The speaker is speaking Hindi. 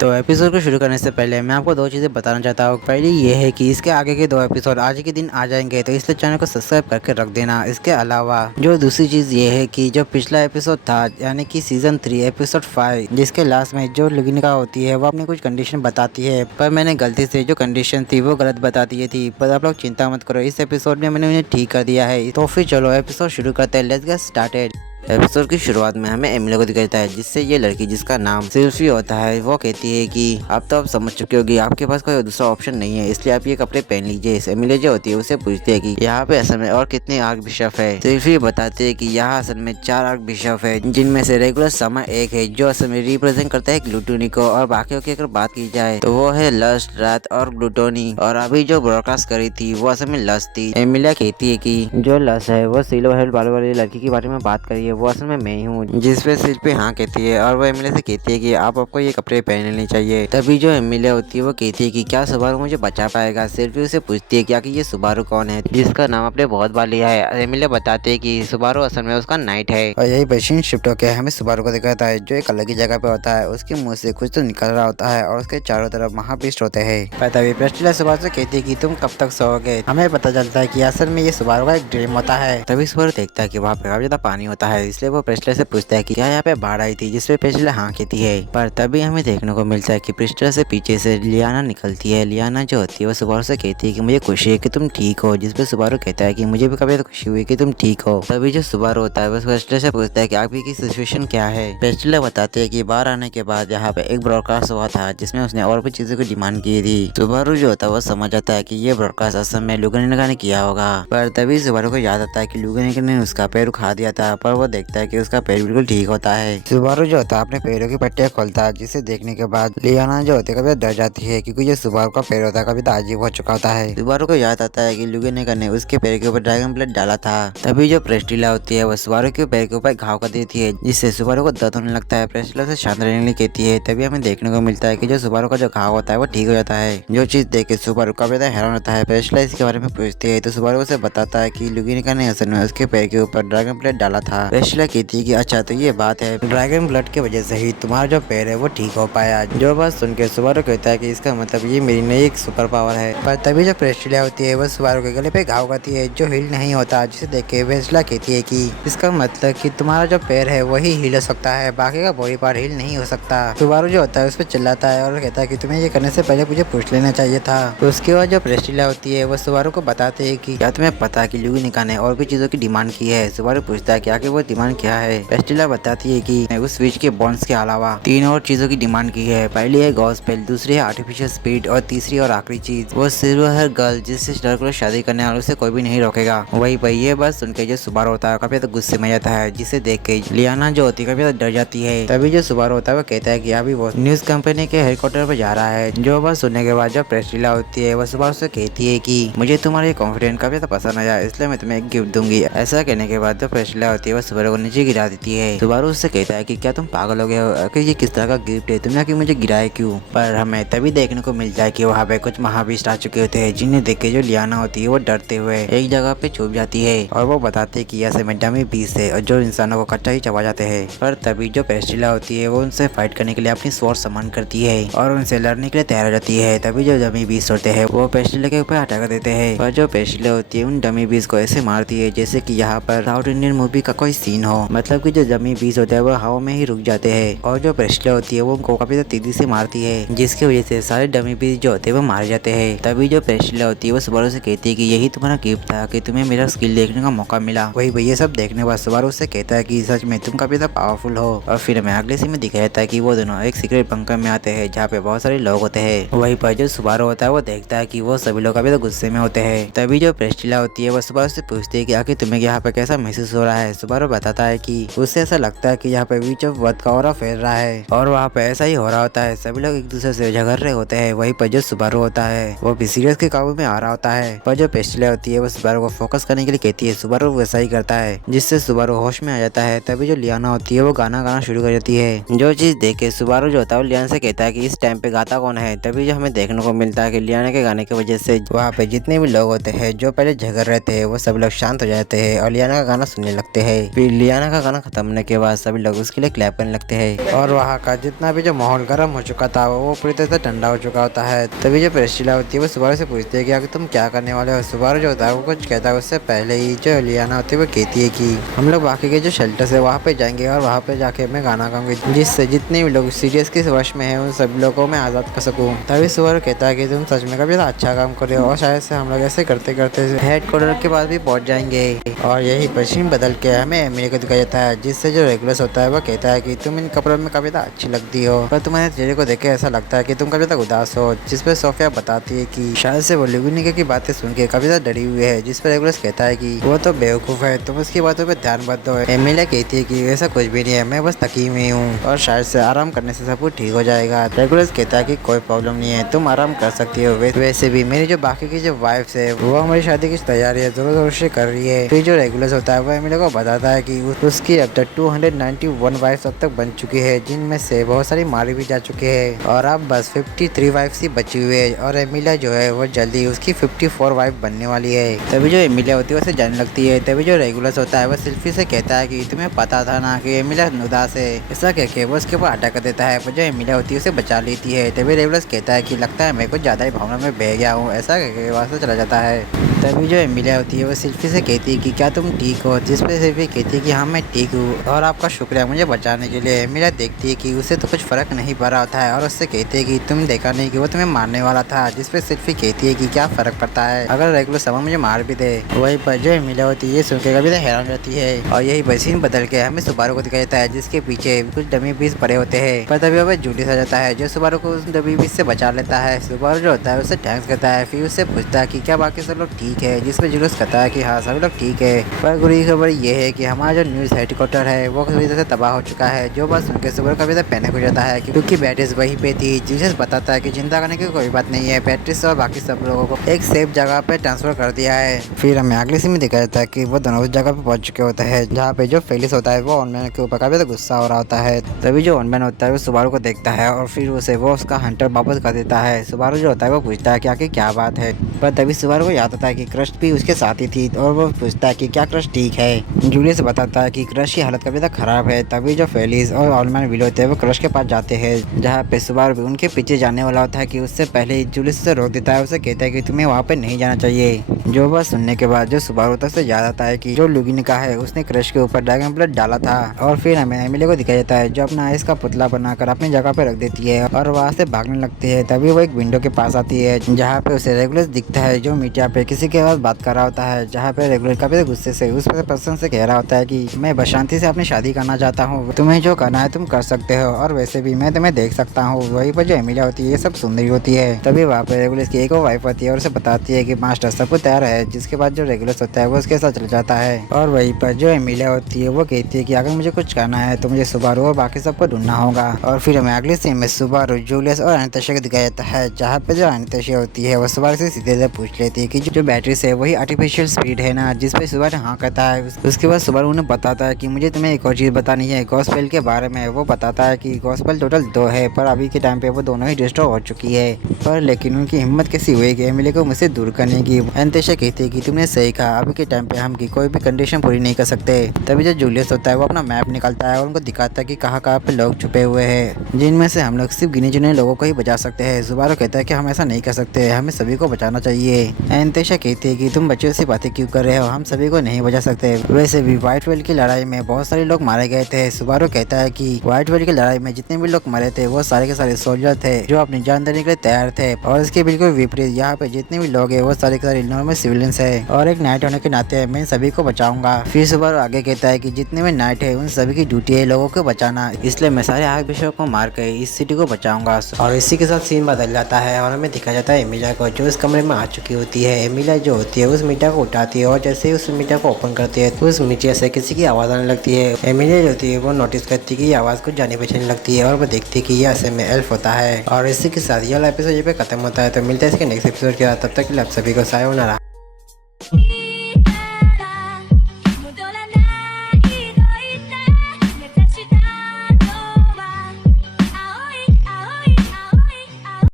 तो एपिसोड को शुरू करने से पहले मैं आपको दो चीज़ें बताना चाहता हूँ। पहली ये है कि इसके आगे के दो एपिसोड आज के दिन आ जाएंगे, तो इसलिए चैनल को सब्सक्राइब करके रख देना। इसके अलावा जो दूसरी चीज़ ये है कि जो पिछला एपिसोड था यानी कि सीजन 3 एपिसोड 5, जिसके लास्ट में जो लुगिनिका होती है वो अपनी कुछ कंडीशन बताती है, पर मैंने गलती से जो कंडीशन थी वो गलत बता दी थी। पर आप लोग चिंता मत करो, इस एपिसोड में मैंने उन्हें ठीक कर दिया है। तो फिर चलो एपिसोड शुरू करते हैं। Let's get started. एपिसोड की शुरुआत में हमें एमिली को दिखाता है, जिससे ये लड़की जिसका नाम सिल्फी होता है वो कहती है कि अब तो आप समझ चुके होगी, आपके पास कोई दूसरा ऑप्शन नहीं है, इसलिए आप ये कपड़े पहन लीजिए। एमिली जो होती है उसे पूछती है कि यहाँ पे असल में और कितने आर्क बिशप है। सिल्फी बताते है कि यहाँ असल में 4 आर्क बिशप है, जिनमें से रेगुलर समय एक है जो असल में रिप्रेजेंट करता है ग्लूटोनी को, और बाकियों की अगर बात की जाए तो वो है लस्ट, रात और ग्लूटोनी। और अभी जो ब्रॉडकास्ट करी थी वो असल में लस्ट थी। एमिलिया कहती है कि जो लस्ट है वो सिल्वर हेड बालों वाली लड़की के बारे में बात करी है, वो असल में मैं ही हूँ। जिस पे सिल्फी हाँ कहती है और वो एमिलिया से कहती है कि आपको ये कपड़े पहन लेने चाहिए। तभी जो एमिलिया होती है वो कहती है कि क्या सुबारू मुझे बचा पाएगा। सिल्फी उसे पूछती है क्या कि ये सुबारू कौन है, जिसका नाम आपने बहुत बार लिया है। एमिलिया बताते है कि सुबारू असल में उसका नाइट है, और यही मशीन शिफ्ट होकर हमें सुबारू को दिखाता है जो एक अलग ही जगह पे होता है। उसके मुंह से कुछ तो निकल रहा होता है और उसके चारों तरफ महाबीस्ट होते हैं। तभी प्रेस्टिला सुबारू से कहती है कि तुम कब तक सोओगे। हमें पता चलता है कि असल में ये सुबारू का एक ड्रीम होता है। तभी सुबारू देखता है कि वहाँ पे काफी ज्यादा पानी होता है, इसलिए वो प्रेस्टिला से पूछता है कि क्या यहाँ पे बाढ़ आई थी, जिसपे प्रेस्टिला हाँ कहती है। पर तभी हमें देखने को मिलता है कि प्रेस्टिला से पीछे से लियाना निकलती है। लियाना जो होती है वो सुबारू से कहती है कि मुझे खुशी है कि तुम ठीक हो, जिसपे सुबारू कहता है कि मुझे भी कभी तो खुशी हुई कि तुम ठीक हो। तभी जो सुबारू होता है वो प्रेस्टिला से पूछता है कि आपकी सिचुएशन क्या है। प्रेस्टिला बताते है कि बाहर आने के बाद यहाँ पे एक ब्रॉडकास्ट हुआ था जिसमें उसने और भी चीजों की डिमांड की थी। सुबारू जो होता है वो समझ आता है कि ये ब्रॉडकास्ट असल में लुगिनिका ने किया होगा। पर तभी सुबारू को याद आता है कि लुगिनिका ने उसका पैर उखा दिया था, पर वो देखता है कि उसका पैर बिल्कुल ठीक होता है। सुबारू जो होता है अपने पैरों की पट्टियां खोलता है, जिसे देखने के बाद लियाना जो होती है कभी डर जाती है, क्योंकि जो सुबारू का पैर होता है कभी तो अजीब हो चुका होता है। सुबारू को याद आता है कि लुगिनिका ने उसके पैर के ऊपर ड्रैगन ब्लड डाला था। तभी जो प्रेस्टिला होती है वो सुबारू के पैर के ऊपर घाव कर देती है, जिससे सुबारू को दर्द होने लगता है। प्रेस्टिला से शांत रहने के लिए कहती है। तभी हमें देखने को मिलता है कि जो सुबारू का जो घाव होता है वो ठीक हो जाता है। जो चीज देख के सुबारू काफी ज्यादा हैरान होता है। प्रेस्टिला इसके बारे में पूछती है तो सुबारू उसे बताता है कि लुगिनिका ने असल में उसके पैर के ऊपर ड्रैगन ब्लड डाला था। प्रेस्टिला कहती है कि अच्छा तो ये बात है, ड्रैगन ब्लड की वजह से ही तुम्हारा जो पैर है वो ठीक हो पाया। जो बात सुन के सुबारू कहता है कि इसका मतलब ये मेरी नई एक सुपर पावर है। पर तभी जो प्रेस्टिला होती है वो सुबारू के गले पे घाव करती है जो हील नहीं होता, जिसे देख के प्रेस्टिला कहती है कि इसका मतलब कि तुम्हारा जो पैर है वही हील हो सकता है, बाकी का बॉडी पार्ट हील नहीं हो सकता। सुबारू जो होता है उस पर चिल्लाता है और कहता है कि तुम्हें ये करने से पहले मुझे पूछ लेना चाहिए था। तो उसके बाद जो प्रेस्टिला होती है वो सुबारू को बताते है कि क्या तुम्हें पता है कि लुगिनिका ने और भी चीजों की डिमांड की है। सुबारू पूछता है क्या कि वो डिमांड क्या है। प्रेस्टिला बताती है कि उस स्विच के बॉन्ड्स के अलावा 3 और चीजों की डिमांड की है। पहली है गॉस्पेल, दूसरी है आर्टिफिशियल स्पीड, और तीसरी और आखिरी चीज वो सिल्वर हेयर गर्ल, जिससे डर्क को शादी करने वाले उसे कोई भी नहीं रोकेगा। वही पर ये बात सुनकर जो सुबारू होता है काफी गुस्से में जाता है, जिसे देख के लियाना जो होती है काफी डर जाती है। तभी जो सुबारू होता है वो कहता है कि अभी वो न्यूज कंपनी के हेडक्वार्टर पर जा रहा है। जो बात सुनने के बाद जब प्रेस्टिला होती है वो सुबारू से कहती है कि मुझे तुम्हारी कॉन्फिडेंस काफी पसंद आया, इसलिए मैं तुम्हें एक गिफ्ट दूंगी। ऐसा कहने के बाद जो प्रेस्टिला होती है वो सुबारू को नीचे गिरा देती है। सुबारू उससे कहता है कि क्या तुम पागल हो गए हो, कि ये किस तरह का गिफ्ट है, तुमने मुझे गिराया क्यों। पर हमें तभी देखने को मिलता है कि वहाँ पे कुछ महाबीस्ट आ चुके होते हैं, जिन्हें देख के जो लियाना होती है वो डरते हुए एक जगह पे छुप जाती है, और वो बताते हैं कि ऐसे में डमी बीस्ट है और जो इंसानों को कच्चा ही चबा जाते हैं। पर तभी जो प्रेस्टिला होती है वो उनसे फाइट करने के लिए अपनी स्वॉर्ड सम्मान करती है और उनसे लड़ने के लिए तैयार हो जाती है। तभी जो डमी बीस्ट होते हैं वो प्रेस्टिला के ऊपर अटैक कर देते हैं, पर जो प्रेस्टिला होती है उन डमी बीस्ट को ऐसे मारती है जैसे कि यहाँ पर साउथ इंडियन मूवी का कोई सीन हो। मतलब कि जो डमी बीस्ट होते हैं वो हवा में ही रुक जाते हैं, और जो प्रेस्टिला होती है वो उनको काफी तेजी से मारती है, जिसकी वजह से सारे डमी पीस जो होते हैं वो मारे जाते हैं। तभी जो प्रेस्टिला होती है वो सुबारू से कहती है कि यही तुम्हारा गिफ्ट था कि तुम्हें मेरा स्किल देखने का मौका मिला। वही भैया सब देखने के बाद सुबारू से कहता है कि सच में तुम काफी पावरफुल हो। और फिर हमें अगले सीन में दिखाया जाता है कि वो दोनों एक सीक्रेट बंकर में आते हैं जहाँ पे बहुत सारे लोग होते हैं। वही पर जो सुबारू होता है वो देखता है कि वो सभी लोग काफी गुस्से में होते हैं। तभी जो प्रेस्टिला होती है वो सुबारू से पूछती है कि आखिर तुम्हें यहाँ पे कैसा महसूस हो रहा है। सुबारू बताता है कि उसे ऐसा लगता है कि यहाँ पे बीच ऑफ वर्थ का ऑरा फैल रहा है, और वहाँ पे ऐसा ही हो रहा होता है, सभी लोग एक दूसरे से झगड़ रहे होते हैं। वही पर जो सुबारू होता है वो भी सीरियस के काबू में आ रहा होता है। पर जो प्रेस्टिला होती है वो सुबारू को फोकस करने के लिए कहती है। सुबारू वैसा ही करता है, जिससे सुबारू होश में आ जाता है। तभी जो लियाना होती है वो गाना गाना शुरू कर देती है। जो चीज देख के सुबारू जो होता है वो लियाना से कहता है कि इस टाइम पे गाता कौन है। तभी जो हमें देखने को मिलता है कि लियाना के गाने की वजह से वहाँ पे जितने भी लोग होते हैं जो पहले झगड़ रहे थे वो सब लोग शांत हो जाते हैं और लियाना का गाना सुनने लगते हैं। फिर फिर लियाना का गाना खत्म होने के बाद सभी लोग उसके लिए क्लैप करने लगते हैं और वहाँ का जितना भी जो माहौल गर्म हो चुका था वो पूरी तरह से ठंडा हो चुका होता है। तभी जो प्रिस्टिला होती है वो सुबारू से पूछती है कि आगे तुम क्या करने वाले हो। सुबारू जो होता है वो कुछ कहता है, उससे पहले ही जो लियाना होती है वो कहती है कि हम लोग बाकी के जो शेल्टर है वहाँ पे जाएंगे और वहाँ पे जाके मैं गाना गाऊंगी जिससे जितने भी लोग सीरियस के वश में है उन सभी लोगों को मैं आज़ाद कर सकूँ। तभी सुबारू कहता है कि तुम सच में काफी अच्छा काम कर रहे हो और शायद से हम लोग ऐसे करते करते हेडक्वार्टर के पास भी पहुंच जाएंगे। और यही पश्चिम बदल के हमें एमिली को दिखाया जाता है जिससे जो रेगुलस होता है वो कहता है कि तुम इन कपड़ों में काफी अच्छी लगती हो, पर तुम्हारे चेहरे को देख के ऐसा लगता है कि तुम काफी उदास हो। जिसपे सोफिया बताती है कि शायद से वो लुगिनिका की बातें सुन के काफी ज्यादा डरी हुई है। जिसपे रेगुलस कहता है कि वो तो बेवकूफ है, तुम उसकी बातों पे ध्यान मत दो। एमिलिया कहती है कि ऐसा कुछ भी नहीं है, मैं बस थकी हुई हूँ और शायद से आराम करने से सब कुछ ठीक हो जाएगा। रेगुलस कहता है कि कोई प्रॉब्लम नहीं है, तुम आराम कर सकती हो। वैसे भी मेरी जो बाकी की जो वाइफ है वो हमारी शादी की तैयारी है जोर जोर से कर रही है। फिर जो रेगुलस होता है वो एमिलिया को बताता है कि उसकी अब तक 291 वाइफ अब तक बन चुकी है, जिनमें से बहुत सारी मारी भी जा चुकी है और अब बस 53 वाइफ ही बची हुई है और एमिलिया जो है वो जल्दी उसकी 54 वाइफ बनने वाली है। तभी जो एमिलिया होती है उसे जानने लगती है। तभी जो रेगुलस होता है वो सिल्फी से कहता है कि तुम्हें पता था ना कि एमिलिया उदास है, ऐसा कह के वो उसके ऊपर अटैक कर देता है, पर जो एमिलिया होती है उसे बचा लेती है। तभी रेगुलस कहता है कि लगता है मैं कुछ ज्यादा ही भावना में बह गया हूँ, ऐसा कह के वहाँ से चला जाता है। तभी जो एमिलिया होती है वो सिल्फी से कहती है कि क्या तुम ठीक हो, जिस पे सिल्फी कहती है कि हाँ मैं ठीक हूँ और आपका शुक्रिया मुझे बचाने के लिए। एमिलिया देखती है कि उसे तो कुछ फर्क नहीं पड़ रहा होता है और उससे कहती है कि तुम देखा नहीं कि वो तुम्हें मारने वाला था, जिस पे सिल्फी कहती है कि क्या फर्क पड़ता है अगर रेगुलर समय मुझे मार भी दे। वही पर जो एमिलिया होती है ये सुन के कभी हैरान रहती है और यही सीन बदल के हमें सुबारू को दिखाया जाता है जिसके पीछे कुछ डमी पीस पड़े होते हैं। पर तभी वह जूलियस आ जाता है जो सुबारू को उस डमी पीस से बचा लेता है। सुबारू जो होता है उसे थैंक्स करता है, फिर उससे पूछता है कि क्या बाकी सब लोग ठीक है, जिसपे जूलियस कहता है कि हाँ सभी लोग ठीक है। पर बुरी खबर ये है कि हमारा जो न्यूज़ हेडक्वार्टर है वो पूरी तरह से तबाह हो चुका है। जो बात सुनकर सुबारू काफी ज्यादा पैनिक हो जाता है क्योंकि बैट्रिस वहीं पे थी। जूलियस बताता है कि चिंता करने की कोई बात नहीं है, बैट्रिस और बाकी सब लोगों को एक सेफ जगह पे ट्रांसफर कर दिया है। फिर हमें अगले सीन में दिखाया जाता है कि वो दोनों उस जगह पे पहुंच चुके होते हैं जहाँ पे जो फेलिस होता है वो ऑनमैन के ऊपर काफी गुस्सा हो रहा होता है। तभी जो ऑनमैन होता है वो सुबारू को देखता है और फिर उसे वो उसका हंटर वापस कर देता है। सुबारू जो होता है वो पूछता है कि आखिर क्या बात है, पर तभी सुबारू को याद आता है कि क्रश भी उसके साथ ही थी और वो पूछता है कि क्या क्रश ठीक है। जूलियस बताता है कि क्रश की हालत काफी खराब है। तभी जो फेलिस और ऑनमैन विल होते हैं वो क्रश के पास जाते हैं जहाँ पे सुबारू भी उनके पीछे जाने वाला होता है कि उससे पहले जूलियस उसे रोक देता है, उसे कहता है कि तुम्हें वहाँ पे नहीं जाना चाहिए। जो बात सुनने के बाद जो सुबारू तक से याद आता है कि जो लुगिनिका है उसने क्रश के ऊपर ड्रैगन ब्लड डाला था। और फिर हमें एमिलिया को दिखाया जाता है जो अपना आइस का पुतला बनाकर अपनी जगह पे रख देती है और वहाँ से भागने लगती है। तभी वो एक विंडो के पास आती है जहाँ पे उसे रेगुलर दिखता है जो मीडिया पे किसी के पास बात कर रहा होता है, जहाँ पे रेगुलर काफी गुस्से से उस पर्सन से कह रहा होता है कि मैं बस शांति से अपनी शादी करना चाहता हूँ, तुम्हें जो करना है तुम कर सकते हो और वैसे भी मैं तुम्हें देख सकता हूँ। वहीं पर जो एमिलिया होती है ये सब सुन रही होती है। तभी वहाँ पे रेगुलर की एक वाइफ होती है और उसे बताती है कि मास्टर सब कुछ तैयार है, जिसके बाद जो रेगुलर होता है वो उसके साथ चल जाता है। और वहीं पर जो एमिलिया होती है वो कहती है कि अगर मुझे कुछ करना है तो मुझे सुबारू और बाकी सबको ढूंढना होगा। और फिर हमें अगले सीन में सुबारू, जूलियस और अनिताशा को दिखाया जाता है जहाँ पे जो अनिताशा होती है वो सुबारू से सीधे पूछ लेती है कि जो बैटरी है वही आर्टिफिशियल स्पीड है ना, जिसपे सुबारू हाँ कहता है। उसके बाद सुबारू उन्हें बताता है कि मुझे तुम्हें एक और चीज बतानी है गॉस्पेल के बारे में। वो बताता है कि गॉस्पेल टोटल 2 है पर अभी के टाइम पे वो दोनों ही डिस्ट्रॉय हो चुकी है, पर लेकिन उनकी हिम्मत कैसी हुई कि एमिली को मुझसे दूर करने की। अनिताशा कहती है कि तुमने सही कहा, अभी के टाइम पे हम की कोई भी कंडीशन पूरी नहीं कर सकते। तभी जो जूलियस होता है वो अपना मैप निकालता है और उनको दिखाता है कि कहाँ कहाँ पे लोग छुपे हुए हैं, जिनमें से हम लोग सिर्फ गिने चुने लोगों को ही बचा सकते हैं। सुबारू कहता है कि हम ऐसा नहीं कर सकते, हमें सभी को बचाना चाहिए। अनिताशा कहती है कि तुम बच्चों से बातें क्यों कर रहे हो, हम सभी को नहीं बचा सकते। वैसे भी व्हाइट वेल की लड़ाई में बहुत सारे लोग मारे गए थे। सुबारू कहता है कि व्हाइट वेल की लड़ाई में जितने भी लोग मरे थे वो सारे के सारे सोल्जर थे जो अपनी जान देने के लिए तैयार थे, और इसके बिल्कुल विपरीत यहाँ पे जितने भी लोग हैं वो सारे के सारे नॉर्मल सिविलियंस है और एक नाइट होने के नाते मैं सभी को बचाऊंगा। फिर सुबारू आगे कहता है कि जितने भी नाइट है उन सभी की ड्यूटी है लोगों को बचाना, इसलिए मैं सारे आग बिशप को मार के इस सिटी को बचाऊंगा। और इसी के साथ सीन बदल जाता है और हमें दिखाया जाता है एमिलिया को जो इस कमरे में आ चुकी होती है। एमिलिया जो होती है उस मीटर को उठाती है और जैसे ही उस मीटर को ओपन करती है तो उस मीटर से किसी की आवाज आने लगती है। एमिलिया जो होती है वो नोटिस करती है कि आवाज कुछ जाने पहचाने लगती है और वो देखती है कि यह असल में एल्फ होता है। और इसी के साथ यह एपिसोड ये पे खत्म होता है। तो मिलता है इसके नेक्स्ट एपिसोड के बाद, तब तक के लिए आप सभी को सायोनारा।